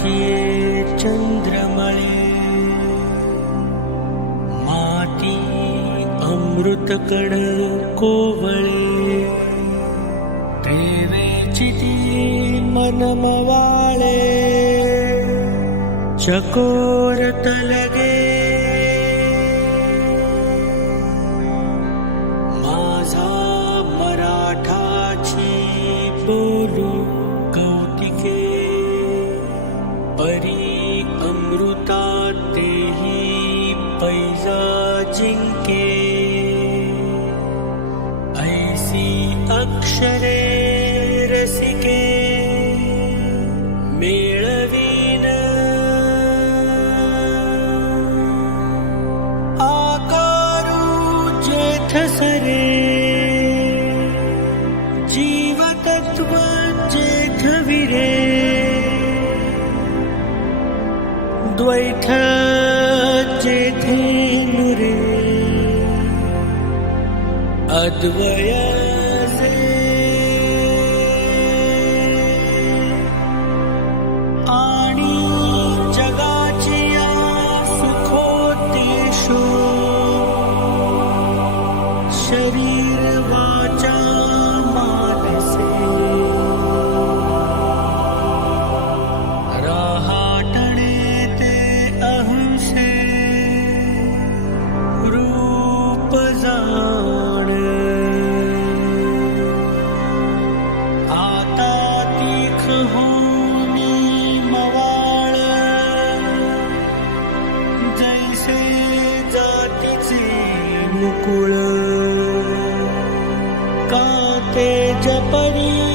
नाचिये चंद्रमळे माती अमृतकण कोवळे प्रेमेची ती मनमवाळे चकोरत परी अमृता तेही पैजा जिंके ऐसी अक्षरे रसिके मेळवीन। आकारू जेथ वैठाचे धेनुरे अद्वयासे आणि जगाची या सुखोतीशो शरीरवान जैसे जातीचे मुकुळ। काते जपरी